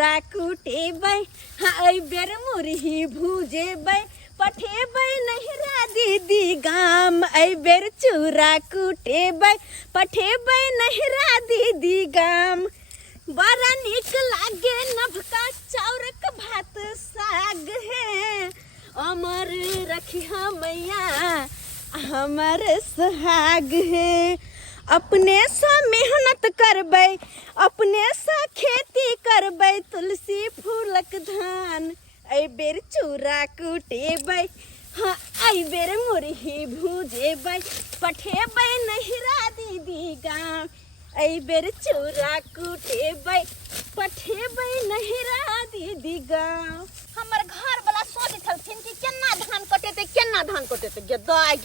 चूड़ा कुटेबै हाँ बेर मुरही भूजेबै पठेबै नहिरा दीदी गाम बेर चूड़ा कुटेबै पठेबै नहिरा दीदी गाम बड़ा निक लागे नभका चाउरक भात साग है अमर रखिया मैया हमर सुहाग है अपने से मेहनत करबै अपने से खेती करबै तुलसी फूलक धान बेर चूड़ा कुटेबै हाँ बेर मुरही भूजेबै पठेबै नहिरा दीदी गाम बेर चूड़ा कुटेबै पठेबै नहिरा दीदी गाम हमर घर वाला सोच छलखिन कि केना धान कटेतै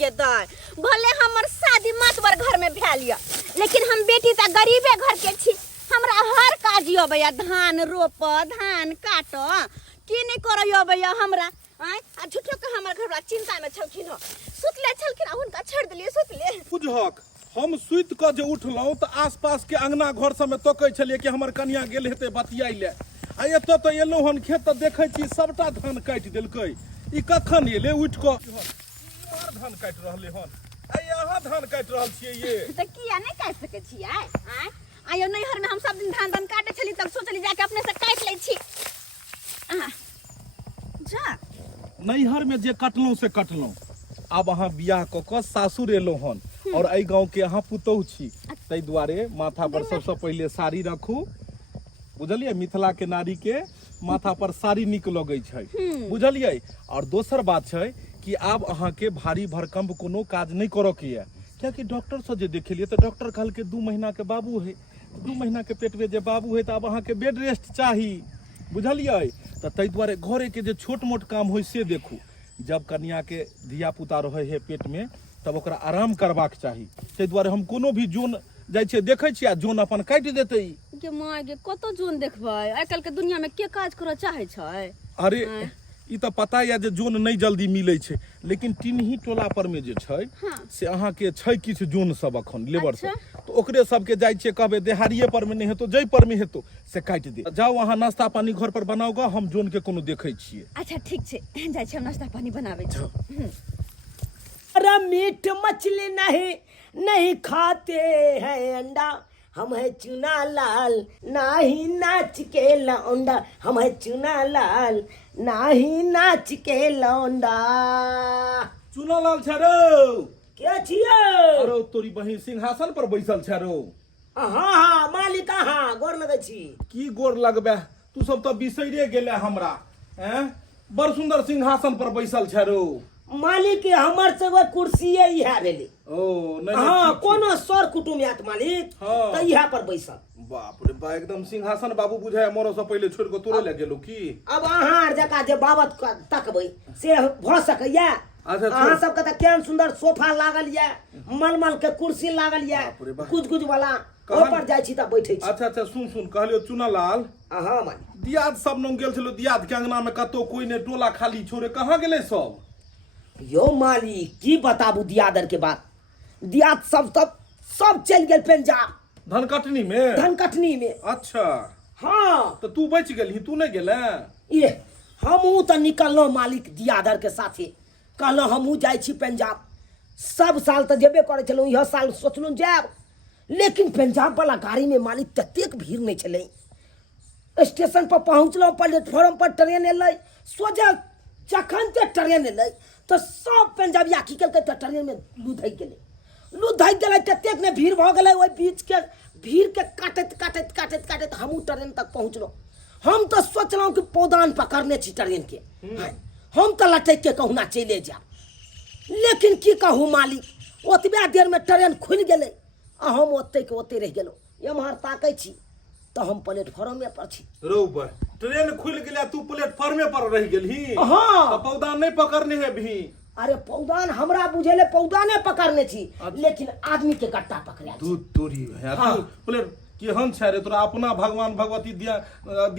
गेदाय भले हमर शादी मतबर घर में भेल य लेकिन हम बेटी त गरीबे घर के छी हमरा हर काज अबैया धान रोप धान काट की नहीं करय अबैया हमरा आ झूठो के हमर घर वाला चिंता में छलखिन सुतले छलखिन हुनका छोड़ देलिए सुतले बुझहक हम सुत क जे उठलौं त आसपास के अंगना घर सब में तकै छलिए कि हमर कन्या गेल हेतै बतियाइ ले आ एतऽ तऽ एलौं हन खेत तऽ देखै छी सबटा धान काटि देलकै ई कखन एलै उठि कऽ इमहर धान काटि रहलै हन आ यहाँ धान काटि रहल छियै ये तऽ किया नहीं काटि सकै छियै आयो नैहर में हम सब दिन धान काटै छली तब सोचली जाके अपने से काटि लै छी जा नैहर में जे कटलौं से कटलौं आब अहाँ बियाह कऽ कऽ सासुर एलौं हन और एहि गाँव के अहाँ पुतौह छी ताहि दुआरे माथा पर सबसँ पहिले साड़ी रखू बुझलियै मिथिला के नारी के माथा पर साड़ी नीक लगै छै बुझलियै और दोसर बात छै कि आब अहाँ के भारी भरकम कोनो काज नहीं करऽ के ये कियाकि डॉक्टर से जे देखेलियै तऽ डॉक्टर कहलकै 2 महीना के बाबू है 2 महीना के पेट में जे बाबू है तऽ आब अहाँ के बेड रेस्ट चाही बुझलियै तऽ ताहि दुआरे घरे के जे छोट मोट काम होइ से देखू जब कन्या के धिया पुता रहे है पेट में तब ओकरा आराम करबाक चाही ताहि दुआरे हम कोनो भी जोन जाइ छै देखै छी आ जोन अपन काटि देतै के माय गे कतो जोन देखबै आइ काल्हि के दुनिया में के काज करऽ चाहे छै अरे ई तऽ पता या जे जोन नहीं जल्दी मिलै छै लेकिन टिन्ही टोला पर में जे छै से अहाँ के छै किछ जोन सब अखन लेबर से तो ओकरे सब के जाइ छियै कहबै देहाड़िए पर में नहीं हेतौ जई पर में हेतौ से काटि दे जाओ अहाँ नाश्ता पानी घर पर बनाओ ग हम जोन के कोनो देखै छियै अच्छा ठीक छै जाइ छी हम नाश्ता पानी बनाबै छी अरे मीट मछली नहीं खाते हैं अंडा हम है चुना लाल नाही नाच के लौंडा हम है चुना लाल नाही नाच के लौंडा चुना लाल छरो के छियै अरे तोरी बहिन सिंहासन पर बैसल छरो हाँ मालिक हाँ गोर लगै छी की गोर लगबे तू सब तो बिसैरे गेले हमरा बड़ सुंदर सिंहासन पर बैसल छरो मालिक हमर सब कुर्सी इहा भेलै ओ नहीं हाँ कोनो सर कुटुम यात मालिक त इहा पर बैसल बाप रे बा एकदम सिंहासन बाबू बुझाय मोरो से पहिले छोड़ के तोरे ले गेलो की अब अहाँ जका जे बाबत तकबै से भ सकैया अहाँ सबके त केहन सुंदर सोफा लागल ये मलमल के कुर्सी लागल ये कुछ वाला ऊपर जाइ छी त बैठै छी अच्छा सुन कहलियो चुना लाल हां मालिक दियाद सब न गेल छलो दियाद के अंगना में कतो कोई ने टोला खाली छोड़े कहां गेलै सब यो मालिक की बताबू दियादर के बात दियाद सब चल गेल पंजाब धनकटनी में अच्छा हाँ तो तू बच गेलही तू नहीं गेले ये हमहू तो निकललो मालिक दियादर के साथे कहलो हमहू जाइ छी पंजाब सब साल तो जेबे करे छलो यह साल सोचलू जाब लेकिन पंजाब वाला गाड़ी में मालिक ततेक भीड़ नहीं चले स्टेशन पर पहुंचलो प्लेटफॉर्म पर ट्रेन एलै सोझा जखन ते ट्रेन एलै तो सब पंजाबिया की केलकै त ट्रेन में लुधै गेलै ततेक ने भीड़ भ गेलै ओइ बीच के भीड़ के काटत हमहू ट्रेन तक पहुंचलो हम तो सोचलहुं कि पौदान पकड़ने छी ट्रेन के हम तो लटक के कहुना चले जाब लेकिन की कहूँ मालिक ओतबे देर में ट्रेन खुल गेलै आ हम ओते के ओते रह गेलो एम्हर ताकै छी तो हम प्लेटफॉर्म पर छी रो पर ट्रेन खुल गेलै तू प्लेटफॉर्म पर रह गेलही हां तो पौदान नहीं पकड़ने है भी अरे पौदान हमरा बुझेले पौदाने पकड़ने छी लेकिन आदमी के कट्टा पकड़या तू तोरी है तू प्लेट केहन छै रे तोरा अपना भगवान भगवती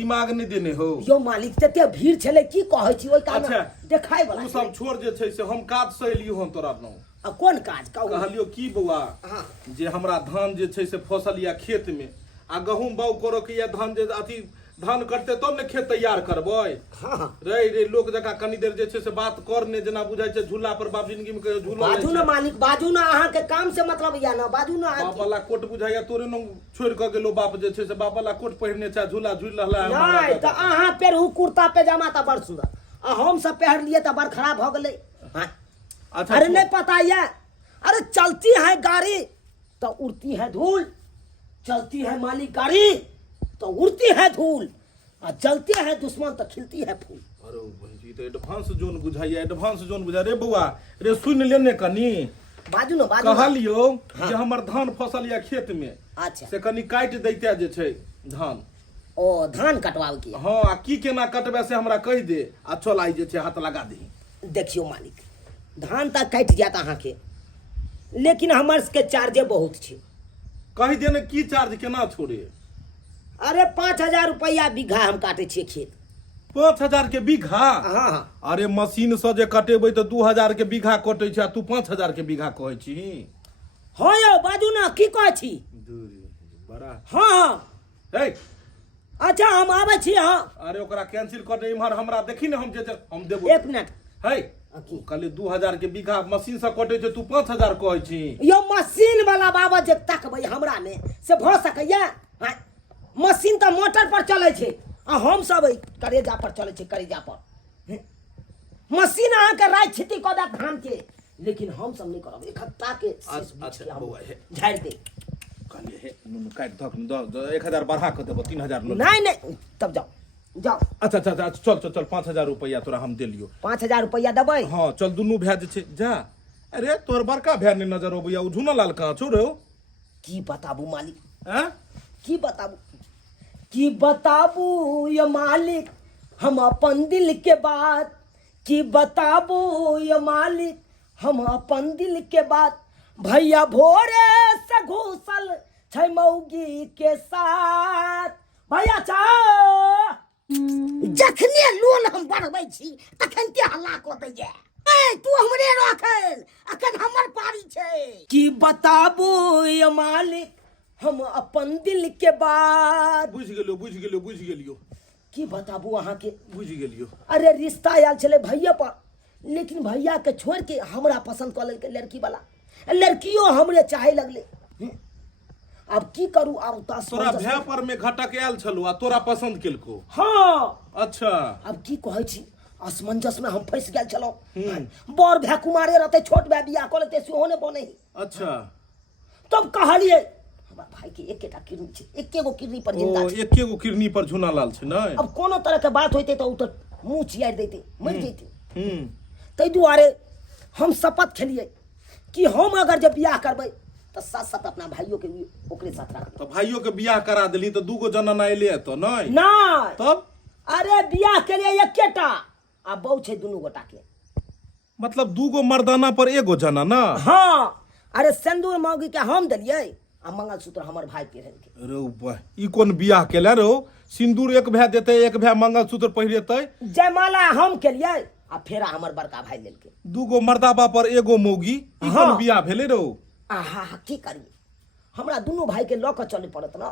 दिमाग नहीं देने हो यो मालिक तते भीड़ छले की कहै छी ओइ कान देखाय वाला तू सब छोड़ जे छै से हम काज से एलियो हन तोरा न आ कोन काज कहलियो की बौआ जे हमरा धान जे छै से फसल या खेत में आ गहूम बाउ करो के या धान जे अथी धान कटते तब ने खेत तैयार करबै। हाँ रे लोक जकाँ कनी देर जे छै से बात करने जेना बुझाइ छै झूला पर बाप जिंदगी में कहियो झूला बाजू ना मालिक, बाजू ना, अहाँ के काम से मतलब या ना, बाजू ना। बाप वाला कोट बुझाइया तोरे न छोड़ के गेलो बाप जे छै से बाप वाला कोट पहिरने छै झूला झूल रहला है। नहीं तो अहाँ पेरहू कुर्ता पैजामा तो बड़ सुंदर, आ हम सब पहन लिए तो बड़ खराब हो गए। अच्छा अरे नहीं पता ये, अरे चलती है गाड़ी तो उड़ती है धूल, चलती है मालिक गाड़ी तो उड़ती है धूल, और जलती है दुश्मन तो खिलती है फूल। अरे भंजी तो एडवांस जोन बुझाइया, एडवांस जोन बुझा रे बउआ रे सुन लेने कनी बाजू ना, बाजू ना। कहलियो हाँ। जे हमर धान फसल या खेत में अच्छा से कनी काट दैते जे छै धान। ओ धान कटवाओ की? हाँ आ की केना कटबे से हमरा कहि दे आ चल आई जे छै हाथ लगा दे। देखियो मालिक, धान तक कट जात अहाँ के, लेकिन हमर के चार्जे बहुत छे। कहि दे ने की चार्ज केना छोड़े। अरे 5,000 रुपया बीघा हम काटे छे खेत। 5,000 के बीघा? हाँ हाँ। अरे मशीन से जे कटेबै तो 2,000 के बीघा कटे छै, तू 5,000 के बीघा कहै छी। हाँ यौ बाजू ना, की कहै छी? बड़ा हाँ हाँ। हे अच्छा हम आबै छी। हाँ अरे ओकरा कैंसिल कर दे, इम्हर हमरा देखी ने हम जे हम देबो। एक मिनट। हे कहले 2,000 के बीघा मशीन से कटे छै, तू 5,000 कहै छी। यो मशीन वाला बाबा जे तकबै हमरा में से भ सकैया? हाँ? मशीन तो मोटर पर चले छे, आ हम सब करेजा पर चले छे, करेजा पर। हैं? मशीन अहाँ के राय छिटी क देत धान के, लेकिन हम सब नहीं करब। इकट्ठा के शेष बीच के हम बउआ हे झाड़ दे। कहले हे नुनु काट धक न 1,000 बढ़ा के देबो, 3,000 लो। नहीं नहीं, तब जाओ जाओ। अच्छा अच्छा अच्छा चल चल चल 5,000 रुपया तोरा हम देलियो। 5,000 रुपया देबै? हाँ चल दुनू भै जे छै जा। अरे तोर बड़का भै ने नजर अबैया, उ झुना लाल कहाँ छौ रे? की बताबू मालिक, हैं की बताबू, की बताबू ये मालिक हम अपन दिल के बात, की बताबू ये मालिक हम अपन दिल के बात। भैया भोरे से घुसल छै मौगी के साथ। भैया चाओ जखने लोन हम बढ़बै छी तखन के हल्ला क दै ये। ए तू हमरे रखल, अखन हमर पारी छै। की बताबू ये मालिक हम अपन दिल के बात। बुझ गेलियो की बताबू अहाँ के? बुझ गेलियो। अरे रिश्ता आयल चले भैया पर, लेकिन भैया के छोड़ के हमरा पसंद कर लेलकै लड़की वाला, लड़कियों हमरे चाहे लगले। अब की करू? अब तोरा भै पर में घटक आयल छलो आ तोरा पसंद केलको? हाँ। अच्छा अब की कहै छी, असमंजस में हम फंस गेल छलौ। बड़ भै कुमारे रहते, छोट भै बियाह कर लेते, सेहो ने बने। अच्छा तब कहलिए हमरा भाई के एकेटा किडनी छै, एकेगो किडनी पर जिंदा छै। एकेगो किडनी पर झुना लाल छै नै? अब कोनो तरह के बात होइते तो उ तो मुंह चियार देते, मर जैते। तै दुआरे हम शपथ खेलिए कि हम अगर जब बियाह करबै तो साथ साथ अपना भाइयों के भी ओकरे साथ रखबै। तो भाइयों के बियाह करा देली तो दूगो जनना एले तो नहीं? नहीं तब अरे बियाह के लिए एकेटा आ बहु छै दुनू गोटा के। मतलब दूगो मर्दाना पर एगो जनाना? हाँ। अरे सिंदूर मौगी के हम देलिए आ मंगलसूत्र हमर भाई पहिरल के। अरे बा ई कोन बियाह केला रो? सिंदूर एक भै देते, एक भै मंगलसूत्र पहिरेतै। जयमाला हम केलिए आ फेरा हमर बड़का भाई लेलके। दूगो मर्दाबा पर एगो मौगी, ई कोन बियाह भेले रो? आहा की करिए, हमरा दुनू भाई के लऽ के चले पड़त ना।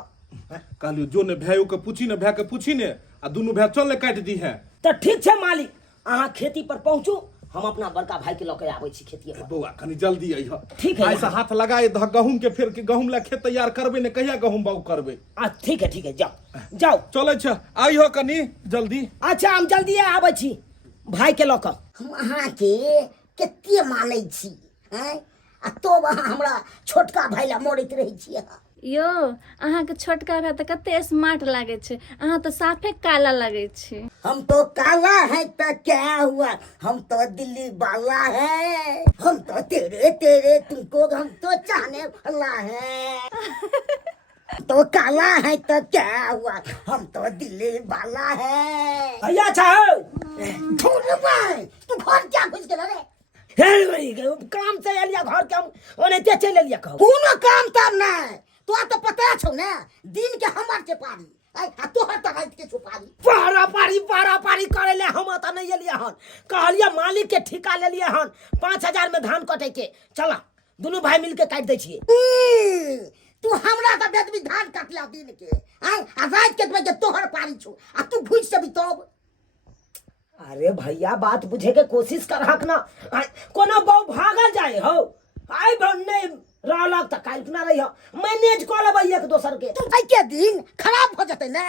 कहलियो जो ने भाइयों के पूछी ने, भै के पूछी ने आ दुनू भै चल ले काट दी है। तो ठीक छै मालिक, अहाँ खेती पर पहुँचू, हम अपना बड़का भाई के लऽ के आबै छी खेती पर। बउआ कनी जल्दी अइह। ठीक है। ऐसा हाथ लगाए ध गहूम के, फेर के गहूम ला खेत तैयार करबे ने, कहिया गहूम बाऊ करबे? ठीक है जाओ जाओ। चलै छ आइहो कनी जल्दी। अच्छा हम जल्दी आबै छी भाई के लऽ कऽ। हम अहाँ के कते मानै छी हैं, आ तो अहाँ हमरा छोटका भाई ला मरैत रहै छी। अहाँ यो अहाँ के छोटका भाई तो कते स्मार्ट लागे छे, अहाँ तो साफे काला लागे छे। हम तो काला है तो क्या हुआ, हम तो दिल्ली वाला है, हम तो तेरे तेरे तुमको हम तो चाहने वाला है। तो काला है तो क्या हुआ, हम तो दिल्ली वाला है। भैया चाहो छोड़ भाई, तू घर क्या घुस गेल रे? काम से एलिया घर के, हम ओने ते चल एलिया कहू। कोनो काम तर नहीं, तो तो पता छौ ना, दिन के हमर के पारी आ तोहर त रात के छुपारी। पारा पारी करे ले हम त नहीं एलिया हन, कहलिया मालिक के ठिका ले लिया हन 5,000 में धान कटे के। चला दोनों भाई मिल के काट दे छिए। तू हमरा का बेदबी धान काटला दिन के आय आ रात के बजे तोहर पारी छो आ तू घुस से भी तब अरे भैया बात बुझे के कोशिश कर हक ना कोनो बहु भागल जाए हो आई बनने रहलक त कल्पना रही हो मैनेज कर लेबै एक दोसर के तू के दिन खराब हो जते ना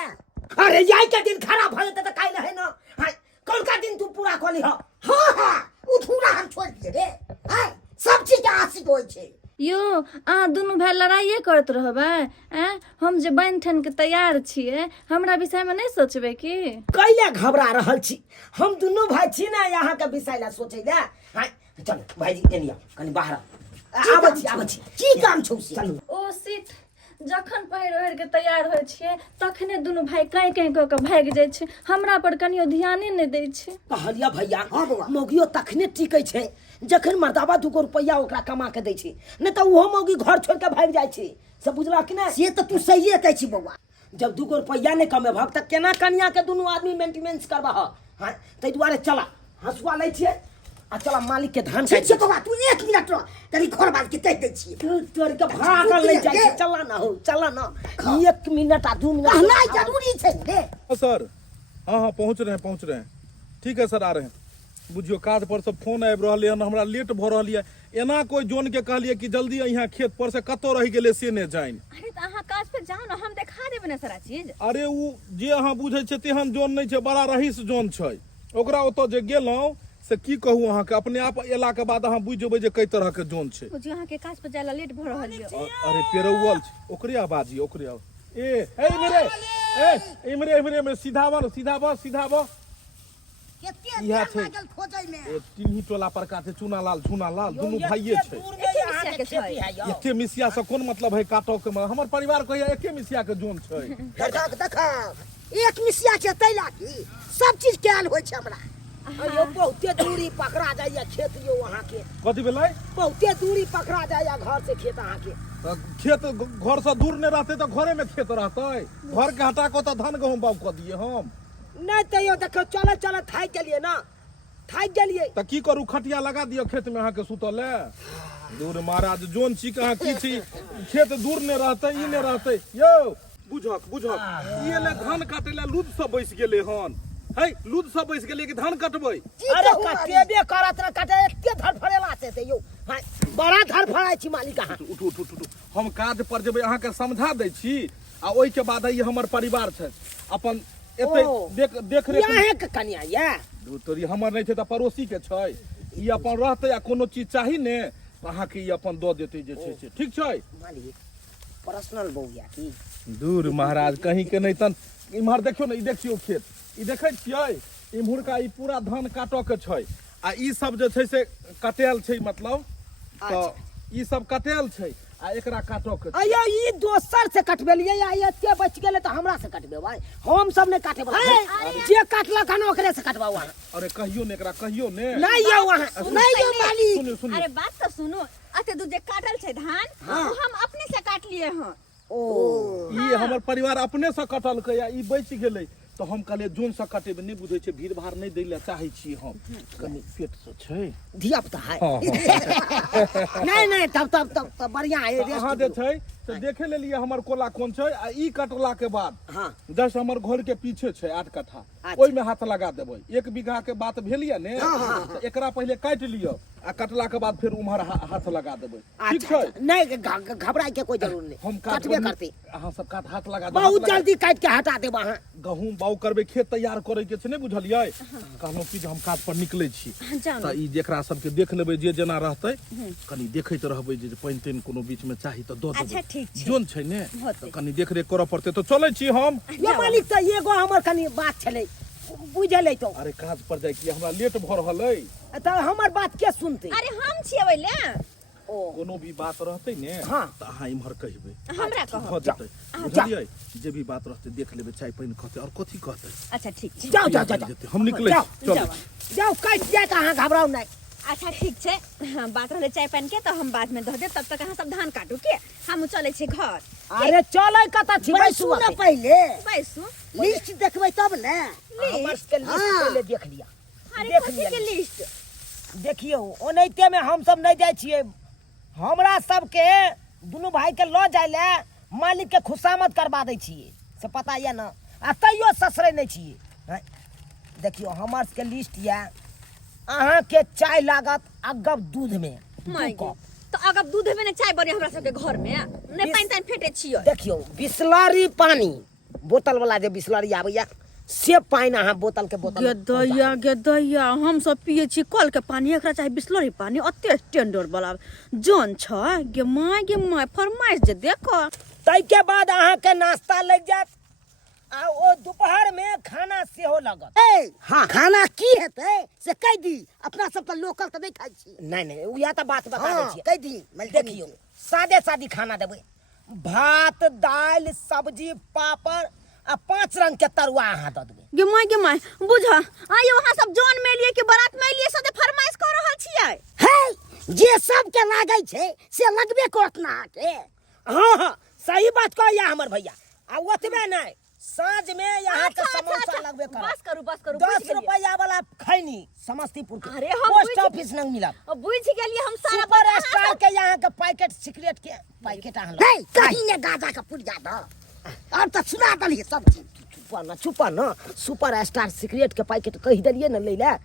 अरे जाय के दिन खराब हो जते त काई है ना हाय कौन का दिन तू पूरा कर ली हो हां हां उठूरा हम छोड़ दिए रे आय सब चीज के आशिक होय छे यो अहाँ दुनू भाई लड़ाइए करत रहबै हम जे बन ठन के तैयार छियै हमरा विषय में नहीं सोचबै की कैले घबरा रहल छी हम दुनू भाई छी ना यहाँ के विषय ला सोचे ले हाय चल भाईजी एनिया कनी बाहर आबै छी की काम छौ से चलू ओ सीट जखन पहिर ओढ़ के तैयार होइ छियै तखने दुनू भाई कहीं कहीं कऽ के भागि जाइ छै हमरा पर कनियो ध्याने नहीं दै छै कहलिया भैया हाँ बौआ। मौगियो तखने टिकै छै जखन मर्दाबा 2 रुपया ओकरा कमा के दै छै नहीं तो उहो मौगी घर छोड़ के भाग जाइ छै सब बुझला कि नहीं से तो तू सही कहै छी बौआ जब 2 रुपया नहीं कमेबहक त केना कन्या के दुनू आदमी मेंटेनेंस करबह हां तै दुआरे चला हंसुआ लै छियै आ चला मालिक के धान ठीक छै बौआ तू 1 मिनट रह तनी घर बात के कह दै छी तोर के भागल नहीं जाइ छै चला ना हो चला ना 1 मिनट आ 2 मिनट कहना जरूरी छै रे सर हाँ पहुँच रहे हैं ठीक है सर आ रहे हैं बुझियो काज पर से फोन आबि रहलै हन हमरा लेट भ रहल है एना कोई जोन के कहलिए कि जल्दी यहाँ खेत पर से कतौ रह गेले से ने जाइन अरे तो अहाँ काज पे जाओ ना हम देखा देबै ना सारा चीज अरे उ जे अहाँ बुझै छै तेहन जोन नहीं छै बड़ा रहीस जोन छै ओकरा ओतऽ जे गेलहुँ से की कहू अहाँ के अपने आप एला के बाद अहाँ बुझ जेबै जे कई तरह के जोन छै बुझियो अहाँ के काज पे जायला लेट भ रहल यऽ अरे पेरौल छै ओकरे आवाजी ओकरे ए मेरे सीधा बस केते इहा देर छै। लागल खोजै में ए तिन्ही टोला पर का छै चूना लाल दुनू भाइये छै एके मिसिया से कोन मतलब है काटो के हमर परिवार कहैया एके मिसिया के जोन छै देखा एक मिसिया के तैला की सब चीज कैल होय छै हमरा यो बहुते दूरी पकड़ा जाइए खेत यो वहाँ के कथी भेलै बहुते दूरी पकड़ा जाइए घर से खेत अहाँ के खेत घर से दूर नहीं रहते तो घरे में खेत रहते घर के हटा के तो धान गहूम बाग कर दिए हम नहीं तैयो देखो चल थाक गेलिए ना थाक गेलिए तो की करू खटिया लगा दियो खेत में अहाँ के सुतल है दूर महाराज जोन छी कहाँ की छी खेत दूर नहीं रहते ई नहीं रहते यो बुझक ये ले धान काटे ला लूद सब बैस गेले हन है लूद सब बैस गेले कि धान कटबै अरे कटेबे करत रे कटे एते धरफड़ेला से यो हां बड़ा धरफड़ाई छी मालिक अहाँ उठू हम काज पर जेबै अहाँ के समझा दै छी आ ओइ के बाद ई हमर परिवार छै अपन एते देख रेख यहाँ के कन्या ये तोरी हमर नहीं छै त पड़ोसी के छै ई अपन रहते आ कोनो चीज चाही ने अहाँ के ई अपन द देते जे छै से ठीक छै मालिक पर्सनल बौया की दूर महाराज कहीं के नहीं तन इम्हर देखियो ने ई देखियो खेत ई देखै छियै इम्हर का ई पूरा धान काटो के छै आ ई सब जे छै से कटेल छै मतलब तो ई सब कटेल छै आ एकरा काटो के छै। अयो ई दोसर से कटबेलिए या एते बच गेले त हमरा से कटबे भाई हम सब ने काटे वाला जे काटलक हन ओकरे से कटबा वहां अरे कहियो ने एकरा कहियो ने नहीं ये वहां नहीं ये मालिक सुनियो अरे बात तो सुनो अते दूध जे काटल छै धान वो हम अपने से काट लिए हन ओ ई हमर परिवार अपने से कटल के या ई बच गेलै तो हम कहले जोन से कटेबे नहीं बुझे छै भीड़ भाड़ नहीं दैले चाहे छी हम कनी पेट से छै धिया पुता है हाँ। नहीं तब बढ़िया है अहाँ जे छै से देखे लेलिए हमर कोला कोन छै आ ई कटला के बाद हाँ जस्ट हमर घर के पीछे छै 8 कट्ठा अच्छा। ओइ में हाथ लगा देबै 1 बीघा के बात भेलिए ने तो एकरा पहले काट लियो आ कटला के बाद फिर उम्हर हाथ लगा देबै ठीक अच्छा छै नहीं घबराए के कोई जरूर नहीं हम काटबे करते अहाँ सब काट हाथ लगा देबै बहुत जल्दी काट के हटा देब अहाँ गहूम बाउ करबै खेत तैयार करे के छै नहीं बुझलियै कहलहुँ कि जे हम काज पर निकलै छी जाओ तऽ ई जेकरा सबके देख लेबै जे जेना रहतै कनी देखैत रहबै जे पानि तानि कोनो बीच में चाही तऽ दऽ अच्छा, देबै ठीक छै। जोन छै ने होतै। तऽ कनी देख रेख करऽ पड़तै तऽ चलै छी हम ये मालिक तो एगो हमर कनी बात छलै बुझले तो अरे काज पर जाय कि हमरा लेट भऽ रहल अइ तो हमर बात के सुनते अरे हम छियै ले ओ कोनो भी बात रहतै ने हाँ। तऽ अहाँ इम्हर कहबै हमरा भऽ कहो जेतै बुझलियै जे भी बात रहतै देख लेबै चाय पानि कहतै और कथी कहतै अच्छा ठीक छै जाओ हम निकलै जाओ, छी चल जाओ काट जाए अहाँ घबराओ नहीं अच्छा ठीक छै हाँ, बात रहले चाय पान के तो हम बाद में दह देब तब तक अहाँ सब धान काटू के हम चले छी घर अरे चलै कता छी बैसू ना पहले बैसू लिस्ट देखबै तब ने हमर के लिस्ट हाँ। पहले देख लिया अरे देख कथी लिया के लिस्ट देखियो ओनैते में हम सब नहीं जाय छियै हमरा सबके दुनू भाई के लो जाए ले मालिक के खुशामद करवा दै छियै से पता ये ना आ तैयो ससरै नहीं छियै हैं? देखियो हमर के लिस्ट ये अहाँ के चाय लागत अगब दूध में माय दू कप। तो अगर दूध में ने चाय बने हमरा सबके घर में ने पानी तानी फेटे छियो देखियो बिसलरी पानी बोतल वाला जे बिसलरी आबैया से पानी अहाँ बोतल के बोतल गे दैया हम सब पिए छी कल के पानी एकरा चाहे बिस्लरी पानी अते स्टैंडर्ड वाला जन छ गे माय फरमाइश जे देखो तै के बाद अहाँ के नाश्ता लग जात आ ओ दोपहर में खाना सेहो लगत। हाँ खाना की हेतै से कह दी अपना सब तो लोकल तो नहीं खाई छी नहीं उया तो बात बता दै छियै। कह दी देखियो सादे सादी खाना देबै भात दाल सब्जी पापड़ आ 5 रंग के तरुआ अहाँ दऽ देबै। गे माय बुझ आयो वहां सब जन में लिए कि बारात में लिए सदे फरमाइश कर रहल छियै है जे सब के लागै छै से लगबे करत ना के। हाँ सही बात कहैया हमर भैया आ ओतबे नहीं साँझ में यहाँ के समोसा लगबे कर बस करू 10 रुपया वाला खैनी समस्तीपुर के अरे हम पोस्ट ऑफिस नंग मिलत बुझ गेलिए हम सारा सुपर स्टार के यहाँ के पैकेट सिगरेट के पैकेट अहाँ नहीं कहीं ने गाजा का पुड़िया दो और तो सुना दलिए सब चीज चुप न सुपर स्टार सिगरेट के पैकेट कह दिलिए न ले ले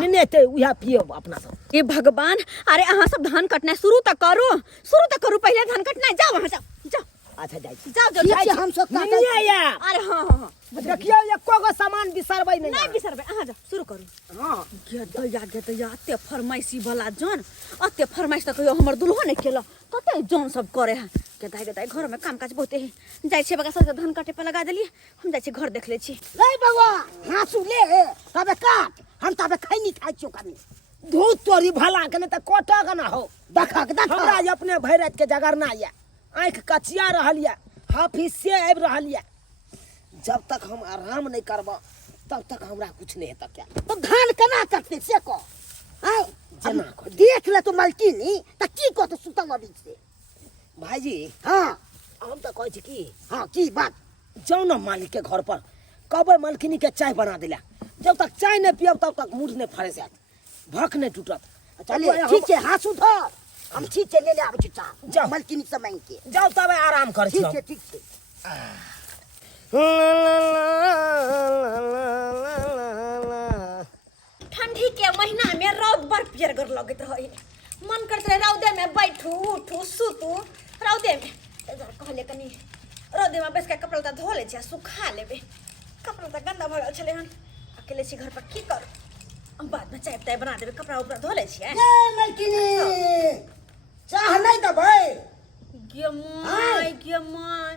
निने ते उहा पियो अपना सब। ये भगवान अरे अहाँ सब धान कटना शुरू तक करू पहले धान कटना जाओ वहां जाओ अच्छा जाई जाओ हम सब काटै निने या अरे हां देखियो एको गो सामान बिसरबै नहीं बिसरबे अहाँ जाओ शुरू करू हां गे दैया अते फरमाइशी वाला जन अते फरमाइश तक हमर दुल्हो ने केला कते जन सब करे है के दाई घर में काम काज बहुते है जाय छे बगा सब धान काटे पे लगा देलिए हम जाय छे घर देख ले छी नहीं बउआ हाँसू ले तबे काट हम तबे खैनी खाइ छियो कनी धूत तोरी भला के न त कोटा के न हो देखा के देखा हमरा अपने भैरत के जगरना या आंख कचिया रहल या हाफिज से आबि रहल या जब तक हम आराम नहीं करबा तब तक हमरा कुछ नहीं हेता क्या। तो धान केना कटते से को हैं जना देख ले तो मलकिनी त की को तो सुतल अभी से भाईजी हाँ हम तो कहै छी की हाँ की बात जाओ ना मालिक के घर पर कहबै मलकिनी के चाय बना दिला जब तक चाय नहीं पियब तब तक मूड नहीं फरे जात भक नहीं टूटत। चलिए ठीक है हाँसू धर हम ठीक है ले ले आबै छी जाओ। चाह मलकिनी से मांग के जाओ तब आराम कर छी ठीक है ठंडी के महीना में रौद बड़ पियरगर लगत रहे मन करत रहे रौदे में बैठू उठू सुतू रौदे में कहले कनी रौदे में बैस के कपड़ा त धो ले छी सुखा लेबे कपड़ा त गंदा भ गेल छले हन अकेले छी घर पर की करू बाद में चाय ताय बना देबे कपड़ा ऊपर धो ले छी ए मलकिनी चाह नहीं दबै गे माय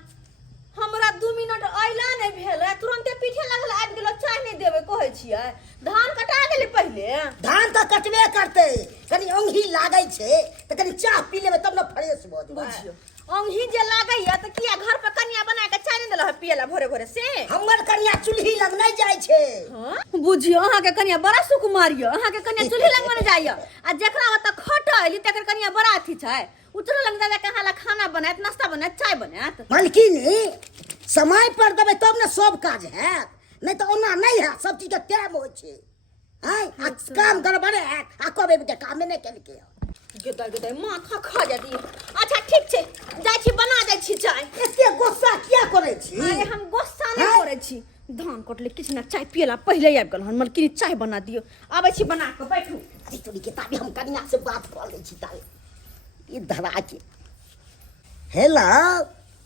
हमरा 2 मिनट आइला नहीं भेल तुरंते पीछे लागल आबि गेल चाय नहीं देबे कहै छियै धान कटा गेलै पहिले धान तो कटबे करते कनी अंगी लागै छै त कनी चाह पी लेबे तब न फ्रेश हो जेबे बुझियो अंगी जे लागैया त किया घर पर कनिया बना के चाय नहीं देलह पियला भोरे भोरे से हमर कनिया चूल्ही लग नहीं जाय छै हां बुझियो अहाँ के कनिया बड़ा सुकुमार य अहाँ के कनिया चूल्ही लग में जाइया आ जेकरा ओत खटैली तकर कनिया बड़ा अथी छै उतर लग जावे कहाँ ला खाना बनात नाश्ता बनात चाय बनात मलकिनी समय पर देबे तब न सब काज हैत नहीं तो ओना नहीं है सब चीज के टाइम हो छै हैं काम गड़बड़े है आ कबे के काम नहीं केल के गेदाई माथा खा जाती अच्छा ठीक छै जाय छी बना दै छी चाय एते गुस्सा किया करे छी अरे हम गुस्सा नहीं करे छी धान कटले किछ ना चाय पियला पहिले आबि गेल हन मलकिनी चाय बना दियो आबै छी बना के बैठू अरे तोरी के ताबे हम कनिया से बात कर ले छी ताबे ये धरा के हेलो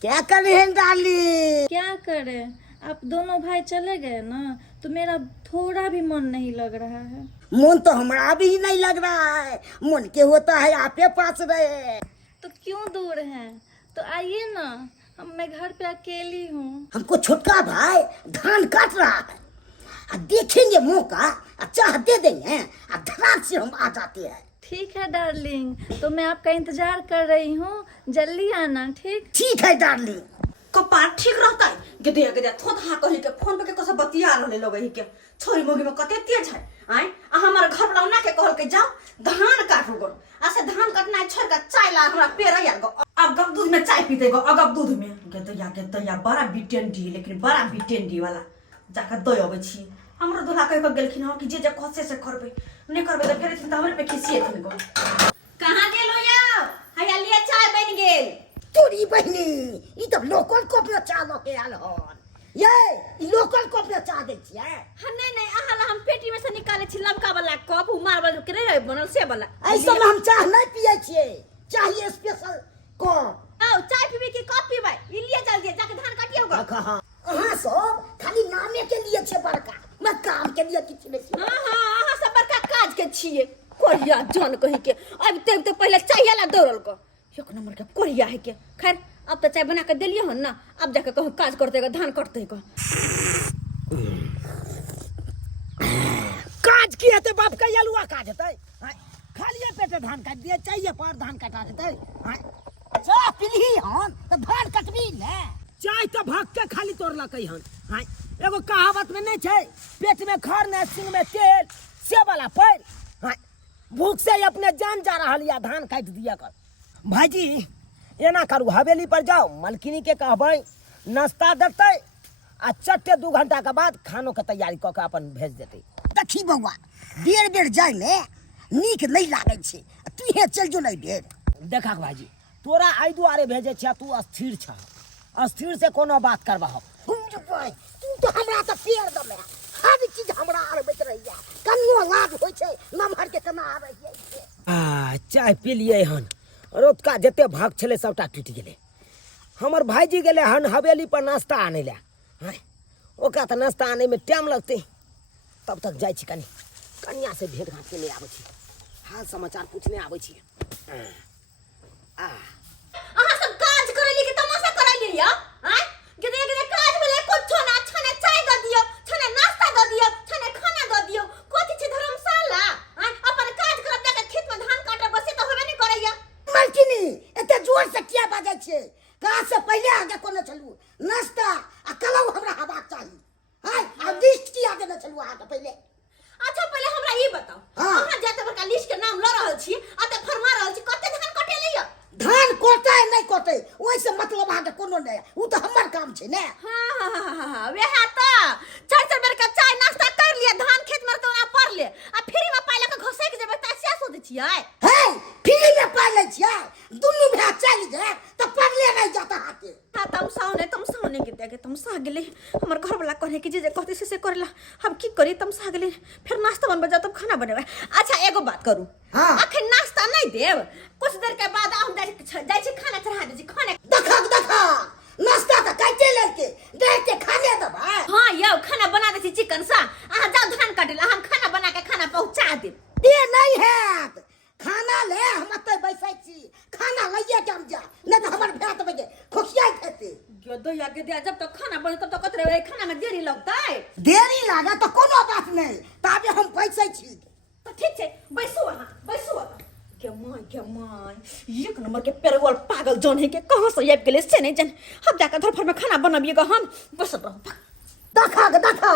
क्या कर रहे हैं डार्लिंग क्या करे आप दोनों भाई चले गए ना तो मेरा थोड़ा भी मन नहीं लग रहा है मन तो हमारा भी नहीं लग रहा है मन के होता है आपके पास रहे तो क्यों दूर हैं तो आइए ना मैं घर पे अकेली हूँ हमको छोटका भाई धान काट रहा है देखेंगे मौका चाह दे देंगे धड़ाक से हम आ जाते हैं ठीक है डार्लिंग तो मैं आपका इंतजार कर रही हूँ जल्दी आना ठीक है डार्लिंग कपार ठीक रहता है गेदिया थोथा कहि के फोन पे के कसे बतिया रहले लगे ही के छोरी मोगी में कते तेज है आय आ हमर घर वाला ना के कहल के जाओ धान काटू गो आ से धान काटना छोड़ के चाय ला हमरा पेर आयल गो अब गब दूध में चाय पीते गो अगब दूध में गेदिया बड़ा बिटेंडी लेकिन बड़ा बिटेंडी वाला जाके दय अबै छी हमरो दूल्हा कह के गेलखिन ह कि जे खसे से करबे नहीं करबे त फेर चिंता हमरे पे खिसिए थन गो कहां गेलो या हैया लिए चाय बन गेल ई तो लोकल कप में चाह लो के आल हन ये ई लोकल कप में चाह दे छियै हाँ नहीं अहाँ ला हम पेटी में से निकाले छी लमका वाला कप उ मार्बल के नहीं रहे बनल से वाला ऐसा में हम चाह नहीं पिए छियै चाहिए स्पेशल कप आओ चाय पीबे की कप पीबे ई लिए चल दिए जाके धान काटियोगा कहा अहाँ सब खाली नामे के लिए छे बड़का मैं काम के लिए किछ नहीं छी हाँ अहाँ सब बड़का काज के छिए कोरिया जान कहि के अब ते पहले चाहिए ला दौड़ल को एक नंबर के कोरिया है के खैर अब तो चाय बना के दिलिए हन ना अब जाके कहूँ काज करते धान कटते को काज की हेतै बाप का यलुआ काज हेतै खालिए पेटे धान काट दिए चाहिए पर धान कटा देतै चाह पिलही हन तो धान कटबी ने चाय तो भाग के खाली तोड़लकै हन एगो कहावत में नहीं छै पेट में खर ने सिंह में तेल से वाला पैर भूख से अपने जान जा रहा या धान काट दिया कर भाईजी एना करू हवेली पर जाओ मलकिनी के कहबै नाश्ता देतै आ चट्टे 2 घंटा के बाद खानो के तैयारी क के अपन भेज देतै देखी बौआ बेर बेर जाय ले नीक नहीं लागे छे तू हे चल जो नहीं ढेर देखा भाईजी तोरा आई दुआरे भेजे छिया तू अस्थिर छ अस्थिर से कोनो बात करबह तू तो हमरा तो पेड़ दमे हर चीज हमरा आरबैत रहिया कन्नो लाज होय छे नमहर के केना आबै छै आ चाय पी लिए हन रोतका जते भाग छले सबटा टूट गेले हमर भाईजी गेले हन हवेली पर नाश्ता आने ले ओकरा त नाश्ता आने में टाइम लगते तब तक जाय छी कनिया से भेंट घाट के ले आबै छी हाल समाचार पूछने आबै छी अहाँ सब काज करैली कि तमाशा करैली या हैं गदे काज भेले कुछ ना छने चाय द दियो छने नाश्ता द दियो छने खाना द दियो कोथि छै धर्मशाला हैं अपन काज करब जाके खेत में धान काटे बसे त होबे नहीं करैया मलकिनी एते जोर से किया बाजै छे कहाँ से पहले आगे कोने चलू नाश्ता आ कलौ हमरा हवा चाहिए हाय आ लिस्ट किया देने चलू आगे पहले अच्छा पहले हमरा ई बताओ हाँ। अहाँ जते बड़का लिस्ट के नाम ल रहल छी आ ते फरमा रहल छी कते धान कटेली या धान कोटे नहीं कोटे ओइसे मतलब आगे कोनो नहीं उ तो हमर काम छे ने हाँ वेहा त चाय बेर का चाय नाश्ता कर लिए धान खेत में तो ना पड़ ले आ फ्री में पाइला के घोसे के जेबे त से सोच छियै हे फ्री में पा ले छियै दुनु भे चल जाए तो पगले नहीं जाता हाथे हाँ तुम साउने के देखे तुम सा गेले हमर घर वाला कहे कि जे कहते से करला हम की करी तुम सा गेले फिर नाश्ता बनबे जा तब खाना बनेबे अच्छा एगो बात करू हाँ। अखन नाश्ता नहीं देब कुछ देर के बाद हम जाय छी खाना चढ़ा दे छी खाने देखा नाश्ता तो कैसे लेके दे के खाने दबा हाँ यो खाना बना दे छी चिकन सा अहाँ जाओ धान काटे ला हम खाना बना के खाना पहुंचा देब ये नहीं है खाना ले हम अते बैठै छी खाना लइए के हम जा नहीं तो हमर भेट बजे खोखिया खेते गदो या के जब तक खाना बने तब तक कतरे खाना में देरी लगतै देरी लागे तो कोनो बात नहीं ताबे हम बैठै छी तो ठीक छै बैसू अहाँ के माय एक नंबर के पेरवल पागल जन है के कहां से आबि गेले से नहीं जान अब जाकर घर पर में खाना बनाबिएगा हम बस रहो देखा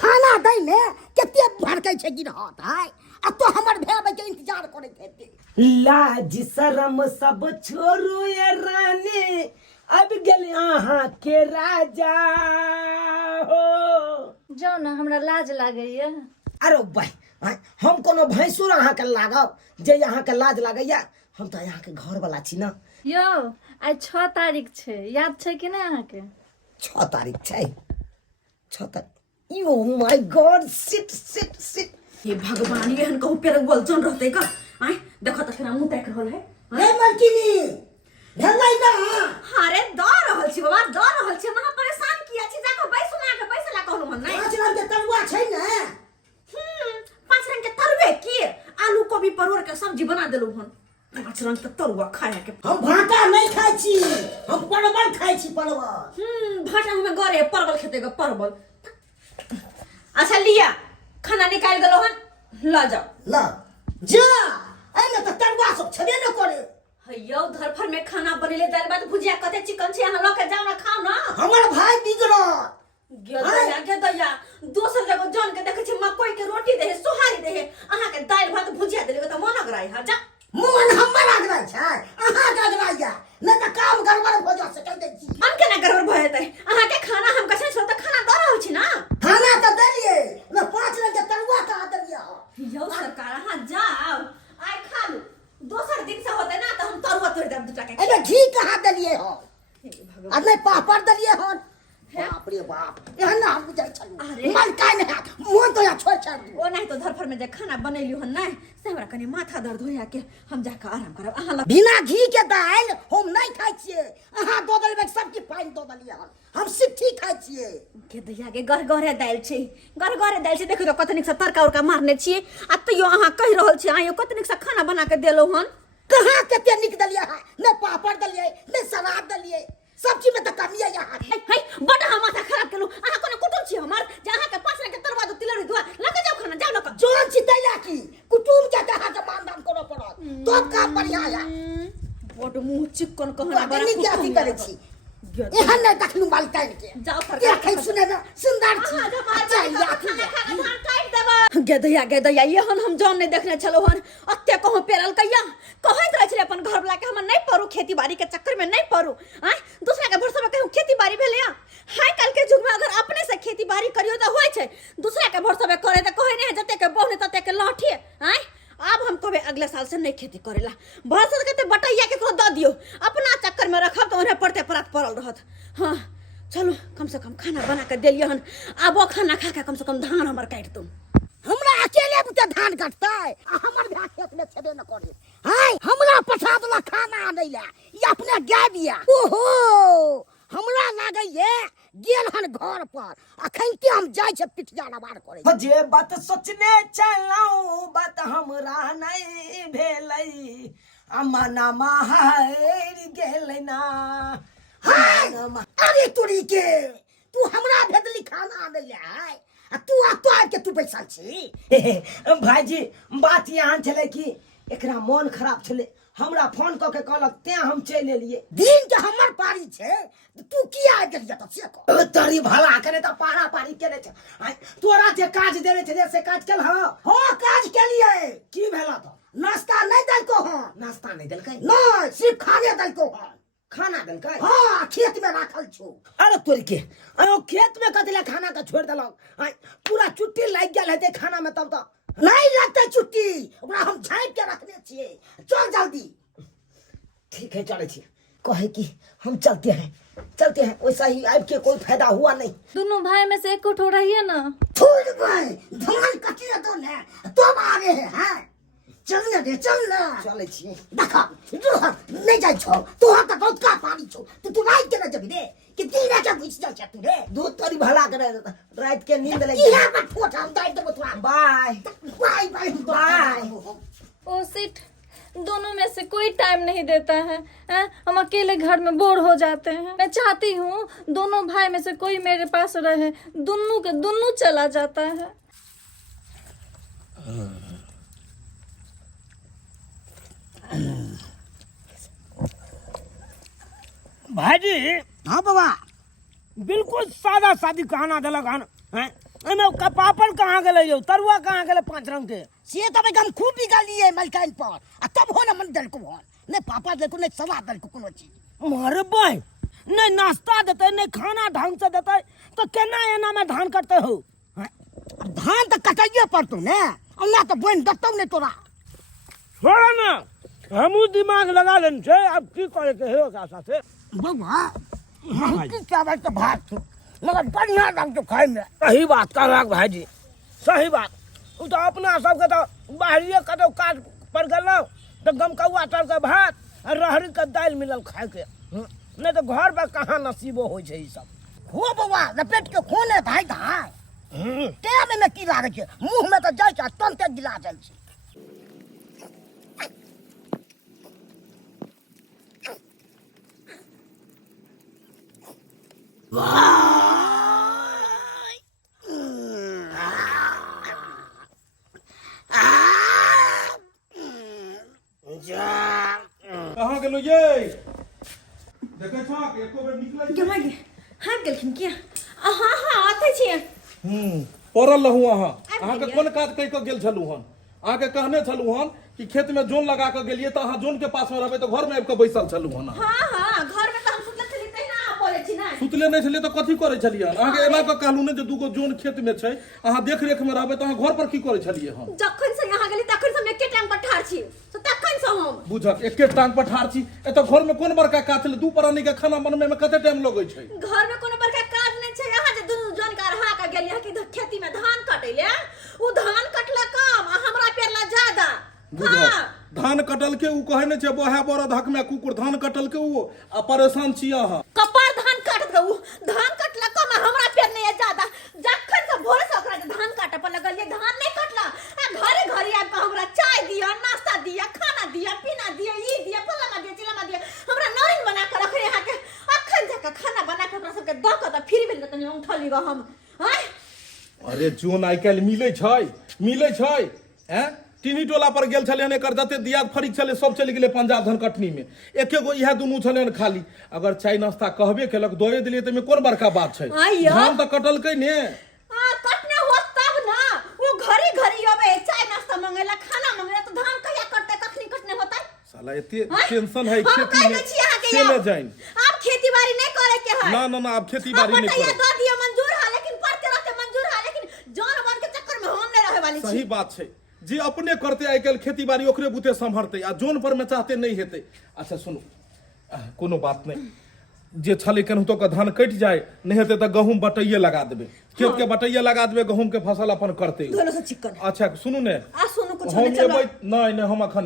खाना दै में केते भड़कै छै गिरहत है अब तो हमर भेबे के इंतजार करैत हेते लाज शरम सब छोड़ो ये रानी अब गेल अहाँ के राजा हो जाओ ना हमरा लाज लागैया अरे भाई हम कोनो भैंसुर अहाँ के लागब जे अहाँ के लाज लागैया हम तो यहाँ के घर वाला छी ना यो आज 6 तारीख छै याद छै कि नहीं अहाँ के 6 तारीख छै 6 तारीख यो माय गॉड सिट हे भगवान एहन कहू पेरवल जन रहते का आय देखो त केना मुंह ताक रहल है हे मलकिनी भेलै ना अरे द रहल छी बाबा द रहल छी महा परेशान किया छी जाके बैसला कहलु मन नहीं 5 रंग के तरुआ छै ने 5 रंग के तरुए की आलू कोबी परवर के सब्जी बना देलु हन 5 रंग के तरुआ खाया के हम भाटा नहीं खाइ छी हम परवल खाइ छी परवल भाटा में गरे परवल खेते के परवल अच्छा लिया खाना निकाल देलो हन ला जाओ ला जा एमे त तरुआ सब छबे न करे हयौ धरफर में खाना बनेले दाल भात भुजिया कते चिकन छै अहाँ ल के जाओ ना खाओ ना हमर भाई बिगड़त गे दया दोसर जगह जान के देखे छी मकई के रोटी दे सोहारी दे अहाँ के दाल भात भुजिया देले त मन अगराई हा जा मोन हमर अगराई छै अहाँ के अगराई या न त काम गड़बड़ हो जा सकै दै छी हम केना गड़बड़ भ जेतै अहाँ के खाना हम कसे छ त खाना द रहल छी ना खाना त देलिए न 5 रंग के तरुआ का देलिए यौ सरकार अहाँ जाओ आइ खा लू दोसर दिन से होते ना तो हम तरुआ तोड़ देब 2 टा के एबे घी कहाँ देलिए हो आ नहीं पापड़ दलिए हन बाप रे बाप एहन ना हम बुझाइ छलु मलकाइन है मोन तो या छोड़ छाड़ दू ओ नहीं तो धरफर में जे खाना बनैलियो हन नहीं से हमरा कनी माथा दर्द होया के हम जाके आराम करब अहाँ लग बिना घी के दाल हम नहीं खाइ छिए अहाँ दो दलबे सबकी पानी दो दलिए हन हम सिट्ठी खाइ छिए के दैया के गरगरे दाल छै गरगरे दाल छै देखियो कतनिक से तड़का उड़का मारने छिए आ तैयो अहाँ कहि रहल छी आइयो कतनिक से खाना बना के देलो हन कहाँ कते निक दलिए है नहीं पापड़ दलिए नहीं सलाद दलिए सब्जी में तो कमी है यहाँ है बड़ा हम माथा खराब केलु अहाँ कोनो कुटुम छी हमर जे अहाँ के पास के तरवा दो तिलरी दुआ लगे जाओ खाना जाओ लक जोन चितैया की कुटुम के कहा के मानदान करो पड़त तो काम बढ़िया है बड़ मुंह चिकन कहना बड़ा बड़ी क्या थी करे छी एहन नहीं देखलू मालकाइन के जाओ कर देखै सुने ना सुंदर छी खाना काट देबा गेदैया एहन हम जान नहीं देखने छलो हन अत्ते कहूं पेरल कैया कहैत रह छले अपन घर वाला के हम नहीं परू खेती बाड़ी के चक्कर में नहीं परू हैं दूसरा के भरोसा में कहूं खेती बाड़ी भेले हाय कल के युग में अगर अपने से खेती बाड़ी करियो त होय छै दूसरा के भरोसा में करे त कहै नहीं जते के बहुने तते के लाठी हैं अब हम कबे अगले साल से नहीं खेती करेला भरोसा के बटैया के द दियो अपना चक्कर में रखब तो उन्हें पड़ते परात पड़ल रहत हां चलो कम से कम खाना बना के देलिए हन अब वो खाना खा के कम से कम धान हमर काट तुम हमरा अकेले बुते धान काटतै हमर भा खेत में छेबे न करे हाय हमरा पठा देला खाना आनै ला ई अपने गाय बिया ओहो हमरा लागे ये गेल हन घर पर अखन के हम जाय छै पिठिया नवार करे जे बात सोचने चलाऊ बात हमरा नहीं भेलै अमना माहर गेलै ना हाय अरे तुरी के तू हमरा भेदली खाना आनै ला हाय आ तू आ के तू बैसल छी भाईजी बात यहाँ छले कि एकरा मन खराब छले हमरा फोन क के कहलक ते हम चल एलिए दिन के हमर पारी छै तू किया आ गेलिया त से कह तरी भला करे त पारा पारी केने छ तोरा जे काज देने छले से काज केल हो काज केलिए की भेला त नाश्ता नहीं दल को हो नाश्ता नहीं देलकै नहीं सिर्फ खाने दल को हो खाना देलकै हां खेत में राखल छो अरे तोरी के अयो खेत में कतले खाना का छोड़ देलक पूरा चुट्टी लाग गेल हेते खाना में तब त नहीं लगता छुट्टी ओकरा हम झाँप के रखने छिए चल जल्दी ठीक है चले छी कहे कि हम चलते हैं वैसा ही आब के कोई फायदा हुआ नहीं दोनों भाई में से एक उठो रहिए ना छोड़ भाई धान कटिए तो ने तुम आगे हैं चल दे चल ना चले छी देखा नहीं जाय छो तू हाथ बहुत का पानी छो तू रात के न जबी रे कि दिन के घुस जा तू रे दूध तोरी भला करे रात के नींद लग किया मत फोट हम दाई देबो तोरा बाय बाय बाय बाय ओ सिट दोनों में से कोई टाइम नहीं देता है हम अकेले घर में बोर हो जाते हैं मैं चाहती हूँ दोनों भाई में से कोई मेरे पास रहे दोनों चला जाता है भाईजी हां बाबा बिल्कुल सादा सादी खाना देलक हन एमे पापड़ कहाँ गेलै यौ तरुआ कहाँ गेलै 5 रंग के से तब हम खूब बिगल लिए मलकाइन पर आ तब हो न मन दल को हो ने पापा दल को ने सलाद दल को कोनो चीज मारे भाई नहीं नाश्ता देते नहीं खाना ढंग से देते तो केना एना में धान कटते हो धान तो कटाइए पड़तो ने अल्लाह तो बन दतौ ने तोरा छोड़ा ना हमू दिमाग लगा लेन छे अब की करे के हो आशा से बाबा की चावल तो भात छो मगर बढ़िया ढंग से खाए में सही बात कहलक भाईजी सही बात उ तो अपना सबके तो बाहरिए कतौ काज पर गेलौ तो गमकौआ तर के भात और रहरी के दाल मिलल खाए के नहीं तो घर पर कहाँ नसीबो होइ छै ई सब हो बाबा लपेट के खोने भाई धाय टेम में की लागे छै मुंह में तो जाय छै तंते गिला जाय छै कहाँ गेलो ये देखे छा के एको बेर निकलै गे मागे हां गेलखिन किया हां हां आते छिए पड़ल रहू अहाँ के कोन काज कहि के गेल छलू हन अहाँ के कहने छलू हन कि खेत में जोन लगा के गेलिए त अहाँ जोन के पास में रहबे तो घर में आबि के बैसल छलू हन हां हां घर में तो हम सुतले छली तै ना बोले छी ना सुतले नहीं छलिए तो कथी करे छलिए अहाँ के एना के कहलू ने जे दूगो जोन खेत में छै अहाँ देख रेख में रहबे तो अहाँ घर पर की करे छलिए हन जखन से यहाँ गेली तखन से हम एके टांग पर ठाड़ छी तो तखन से हम बुझक एके टांग पर ठाड़ छी ए तो घर में कोन बड़का काज ले दू प्राणी के खाना बनवे में कते टाइम लगै छै घर में कोनो बड़का काज नहीं छै यहाँ जे दुनू जन का रहा का गेलिया कि खेती में धान कटैले उ धान कटला कम आ हमरा पेरला ज्यादा बुझक धान कटल के उ कहे ने छै बोहा बड़ धक में कुकुर धान कटल के उ आ परेशान छी अहाँ कपार धान काट दऊ धान कटला कम आ हमरा पेर नहीं ज्यादा जखन से भोर से ओकरा धान काटे पर लगलिए धान नहीं कटला आ घरे घरे आब हमरा चाय दिया नाश्ता दिया खाना दिया पीना दिया ई दिया फलाना दिया चिलाना दिया हमरा नौइन बना के रखे यहाँ के अखन जाके खाना बना के हमरा सबके द के त फिर बेल तनी उठली ग हम हैं अरे जोन आइ काल्हि मिलै छै हैं टीनी टोला पर गेल छले एकर जते दियाद फरीक छले सब चलि गेले पंजाब धन कटनी में एके गो इहा दुनू छले खाली अगर चाय नाश्ता कहबे केलक दोए दिलिए त में कोन बड़का बात छै धान त कटलकै ने आ कटने हो तब ना वो घरी घरी अबे चाय नाश्ता मंगेला खाना मंगेला तो धान कहिया कटते कखनी कटने होता साला एते टेंशन है खेती में चले जाइन आप खेती बाड़ी नहीं करे के है ना ना ना आप खेती बाड़ी नहीं करे करे दो दिया मंजूर है लेकिन पढ़ते रहते मंजूर है लेकिन जान बन के चक्कर में हम नहीं रहे वाली सही बात छै जे अपने करते आइ काल्हि खेती बाड़ी ओकरे बुते संभरते आ जोन पर में चाहते नहीं हेते अच्छा सुनो कोनो बात नहीं जे छले केनहुतो के धान कटि जाए नहीं हेते त गहूम बटैये लगा देबे खेत के बटैये लगा देबे गहूम के फसल अपन करते दोनों से चिकन अच्छा सुनू ने आ सुनो कुछ हम नहीं चलो एबै नहीं हम अखन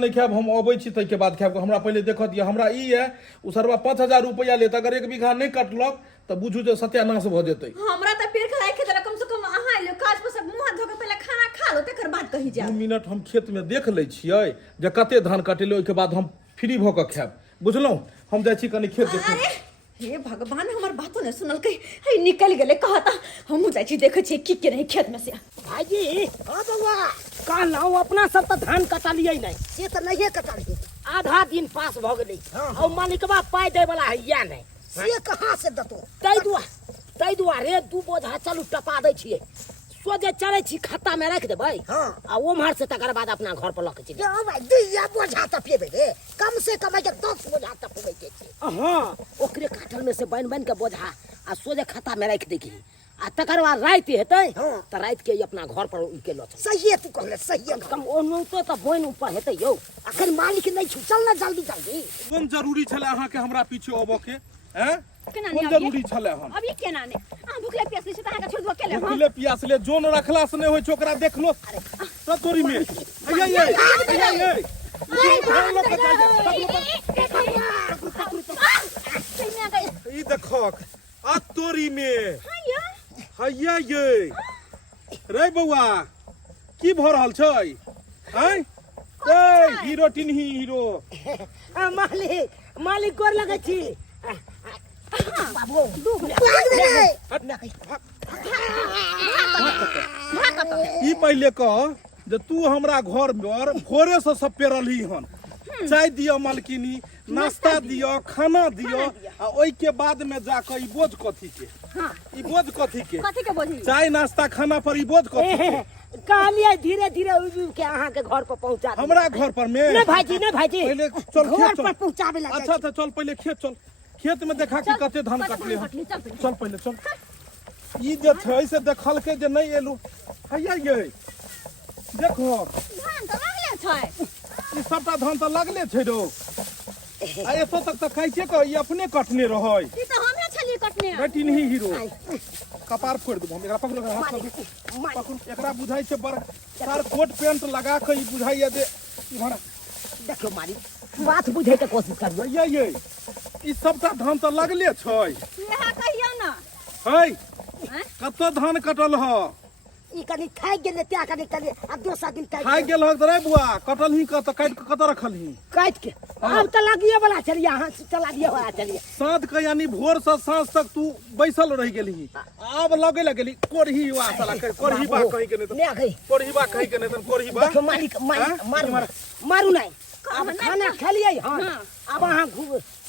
नहीं खाएब हम अबै छी तै के बाद खाएब हमरा पहले देखत दिया हमरा ई है उ सरवा 5000 रुपया लेत अगर 1 बीघा नहीं कटलक त बुझू जे सत्यानाश भ जेतै हमरा त पेड़ खराय के तरह कम से कम अहाँ ले काज पर सब मुंह धो के पहले खाना खा लो तकर बाद कहि जा 2 मिनट हम खेत में देख लै छियै जे कते धान कटेले ओइ के बाद हम फ्री भ के खाएब बुझलौ हम जाइ छी कनी खेत देखै अरे हे भगवान हमर बातो नहीं सुनल के हे निकल गेले कहता हम जाई छी देखे छी की के नहीं खेत में से भाईजी हां बउआ काल हम अपना सब त धान कटा लियै नहीं से तो नहीं कटा ली आधा दिन पास भ गेलै और मालिकवा पाई दे वाला है या नहीं से कहाँ से दतो तै दुआरे 2 बोझा चलू टपा दै छियै सोजे चढ़ै छी खाता में रख देबै हाँ। आ ओम्हर से तकर बाद अपना घर पर लक चली जो भाई दिया बोझा तपेबे रे कम से कम 10 बोझा तपेबे के छै हाँ ओकरे काटल में से बन के बोझा आ सोजे खाता में रख देगी आ तकर बाद रात हेतै हाँ। त रात के अपना घर पर उनके ल चल सही है तू कहले सही है कम ओनो तो बोइन ऊपर हेतै यौ अखन मालिक नहीं छु चल ना जल्दी कोन जरूरी छले अहाँ के हमरा पीछे आबो के हैं केना कोन नहीं जरूरी छले हम अभी केना ने आ भूखले प्यास से तहां का छोड़ दो केले हम भूखले प्यास ले जोन रखला से नहीं होय छै ओकरा देख लो सब तोरी में ये ई देखक आ तोरी में हैया ये रे बौआ की भ रहल छै हैं ए हीरो टिनही हीरो मालिक गोर लगे छी बाबू ई पहले कह जे तू हमरा घर में भोरे से सब पेरलही हन चाय दियो मालकिनी नाश्ता दियो खाना दियो आ ओइ के बाद में जाकर ई बोझ कथी के ई बोझ कथी के बोझी चाय नाश्ता खाना पर ई बोझ कथी के कहलिए धीरे धीरे उब के अहाँ के घर पर पहुंचा दे हमरा घर पर में नहीं भाईजी पहले चल घर खेत पर चल पहुंचाबे ला अच्छा अच्छा चल पहले खेत चल खेत में देखा कि कते धान कटले हन चल पहले चल ई जे छै से देखल के जे नहीं एलू हैया ये देखो धान तो लगले छै ई सबटा धान त लगले छै रो आ एतो तक त कहै छै ई अपने कटने रहै ई तो हमे छली कटने बेटी नहीं हीरो कपार फोड़ देबो एकरा पकड़ के हाथ पकड़ एकरा बुझाई छै बड़ सार कोट पैंट लगा के ई बुझाइया दे इधर देखो मालिक बात बुझे के कोशिश करियो ये ई सबटा धान त लगले छै यहाँ कहियो ना है कतो धान कटल ह ई कनी खाइ गेले त्या कनी कनी अब दोसर दिन खाइ गेल ह रे बुआ कटल ही कत काट के कत रखल ही काट के अब त लगिए वाला चलिए अहाँ चला दिए वाला चलिए साँझ के यानी भोर से साँझ तक तू बैसल रह गेली अब लगे लगेली कोरही वा साला कोरही बा कहीं के नहीं ले गई कोरही बा कहीं के नहीं तो कोरही बा देखो मालिक मारू नहीं अब खाना खलिए हां अब अहाँ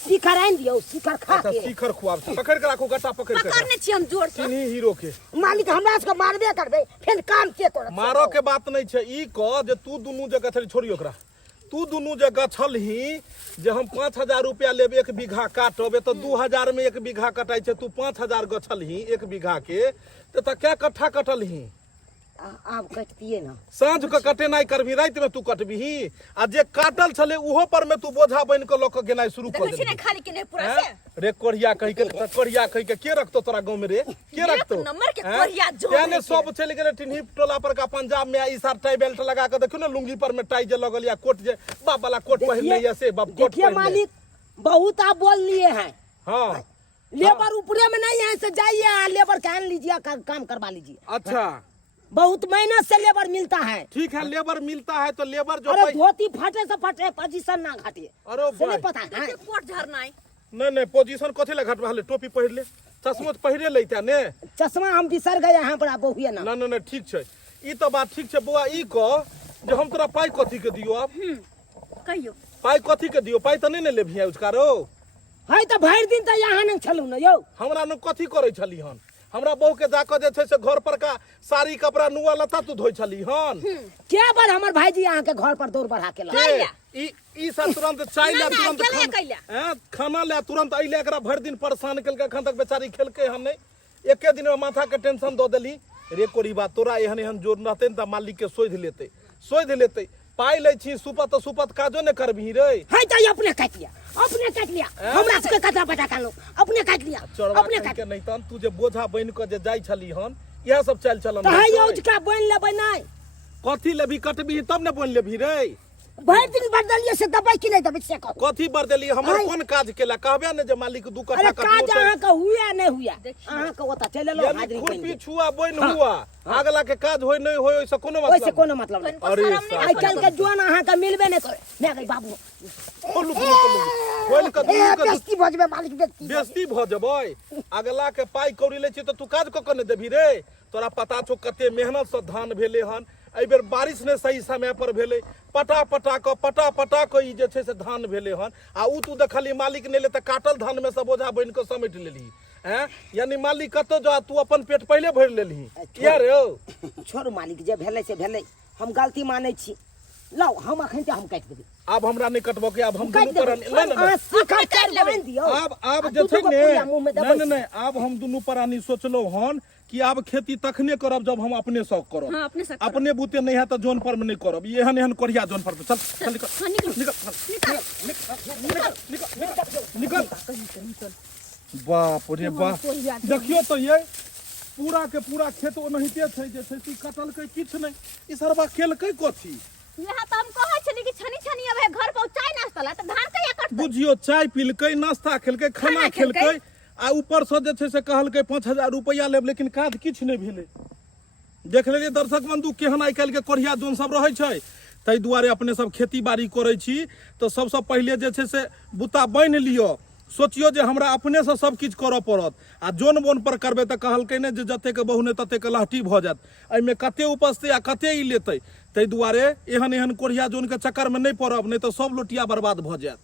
शिखर आइन दियो शिखर खा अच्छा के शिखर खुआब पकड़ के राखो गट्टा पकड़ के पकड़ने छी हम जोर से चिन्ही हीरो के मालिक हमरा से मारबे करबे फिर काम के करत मारो के बात नहीं छै ई कह जे तू दुनू जगह थरी छोड़ी ओकरा तू दुनू जगह छलही जे हम 5000 रुपया लेबे 1 बीघा काटबे तो 2000 में 1 बीघा कटाई छै तू 5000 गछलही 1 बीघा के त क्या कट्ठा कटलही आप कटतिए ना साँझ के कटेनाई करबी, राति में तू कटबीही, आ जे काटल छले उहो पर में तू बोझा बन के लोक गेनाई शुरू कर देखै छी देबी। ने खाली के नहीं पूरा हैं? से रे कोढ़िया कहि के रखतो तोरा गांव में रे? के रखतो? नंबर के हैं? कोढ़िया जोड़ क्या ने है सब चल गेले टिन्ही टोला पर का पंजाब में ई सार टाई बेल्ट लगा के देखियो ना, लुंगी पर में टाई जे लगल या कोट जे बाप वाला कोट पहन ले या से बाप कोट देखिए पहन ले। मालिक, बहुत आप बोल लिए हैं। हां लेबर ऊपरे में नहीं है, से जाइए लेबर कहन लीजिए, काम करवा लीजिए। अच्छा बहुत मेहनत से लेबर मिलता है। ठीक है, लेबर मिलता है तो लेबर जो अरे धोती फटे से फटे, पोजीशन ना घटे, अरे से नहीं भाई पता है। देखिए कोट झरना है। नहीं पोजीशन कथि ले घटवा ले, टोपी पहिर ले, चश्मा पहिरे लेता ने। चश्मा हम बिसर गए यहाँ पर, आप हुए ना। नहीं ठीक छै, ई तो बात ठीक छै बुआ। ई कह जे हम तोरा पाई कथि के दियो? अब कहियो पाई कथि के दियो? पाई तो नहीं ने लेभी उजकारो? है तो भर दिन तो यहाँ नहीं छलू ना यौ। हमरा न कथी करे छली हन? हमरा बहू के जाकर जे छै से घर पर का साड़ी कपड़ा नुआ लता तू धोई छली हन? क्या बार हमार भाईजी यहाँ के घर पर दौड़ बढ़ा के ला। ई सब तुरंत चाय ले, तुरंत अकेले कैला। खाना ले, तुरंत अइले, एकरा भर दिन परेशान केलके, अखन तक बेचारी खेलके हम नहीं। एके दिन में माथा के टेंशन दो देली। रे कोरी बात, तोरा एहन जोर रहते न त मालिक के सोध लेते। पाई ले छी सुपत तो सुपत काजो ने करबी रे। है तो ये अपने काट लिया, हमरा सबके कथा पता कर लो, अपने काट लिया, चोरवा अपने कहि काट। के नहीं तन तू जे बोझा बन के जे जाई छली हन, यह सब चल चलन तो है रहै ये छै। उजका बोल लेबै नहीं, कथी लेबी कटबी तब ने बोल लेबी रे? भर दिन बदलिए से दबाई कि नहीं दबाई से कहो। कथी बरदेली? हमर है। कोन काज केला? कहबे ने जे मालिक दू अरे कट्ठा काज कटलो अहाँ का हुआ नहीं हुआ, अहाँ का ओता चले लो यानी हाजरी खुरपी बन छुआ बन हुआ, अगला के काज होय नहीं होय ओइसे कोनो ओइसे मतलब कोनो मतलब नहीं। अरे आई चल के जोन अहाँ का मिलबे नहीं करे। मैं गई बाबू बोलू बोल के दुनू के बेस्ती भजबे, मालिक बेस्ती बेइज्जती भ जबै। अगला के पाई कौड़ी ले छी त तू काज क के ने देबी रे? तोरा पता छौ कते मेहनत से धान भेले हन, एहि बेर बारिश ने सही समय पर भेले, पटा क ई जे छै से धान भेले हन, आ उ तू देखली मालिक ने ले त काटल धान में से बोझा बन के समेट लेली। हैं? यानी मालिक कतो जा, तू अपन पेट पहले भर लेली किया रे? छोड़ मालिक, जे भेलै से भेलै, हम गलती मानै छी। लो हम अखन ते हम काट देबै। अब हमरा नहीं कटबो के, अब हम काट दुनू पर देबै, नहीं शिखर काट लेबै दियो। अब जे छै ने नहीं अब हम दुनू प्राणी सोचलो हन कि आब खेती तखने करब जब हम अपने शौक करब। हाँ, अपने शौक अपने बुते नहीं है तो जोन पर में नहीं करब। ये एहन कोढ़िया जोन पर पे। चल चल निकल हाँ, निकल। निकल। बाप रे बाप, देखियो तो ये पूरा के पूरा खेत ओनाहिते छै जे छै से कटल के किछ नहीं। ई सरबा केलकै कथी? यहाँ तो हम कहै छली कि छनी अब है घर पर चाय नाश्ता ला, तो धान कहिया कटतै? बुझियो चाय पीलकै, नाश्ता खेलकै, खाना खेलकै, आ ऊपर से जे छै से कहलकै 5000 रुपया लेब, लेकिन काज किछ नहीं भेलै। देख लेलिए दर्शक बंधु केहन आइ काल्हि के कोढ़िया जोन सब रहै छै। ताहि दुआरे अपने सब खेती बाड़ी करै छी तो सबसे पहिले जे छै से बुता बनि लियो। सोचियो जे हमरा अपने से सब किछु करऽ पड़त, आ जोन बोन पर करबै तऽ कहलकै ने जे जते के बहु ने तते के लहटी भऽ जायत। एहिमे कते उपजतै आ कते ई लेतै। ताहि दुआरे एहन कोढ़िया जोन के चक्कर में नहीं पड़ब, नहीं तो सब लोटिया बर्बाद भऽ जायत।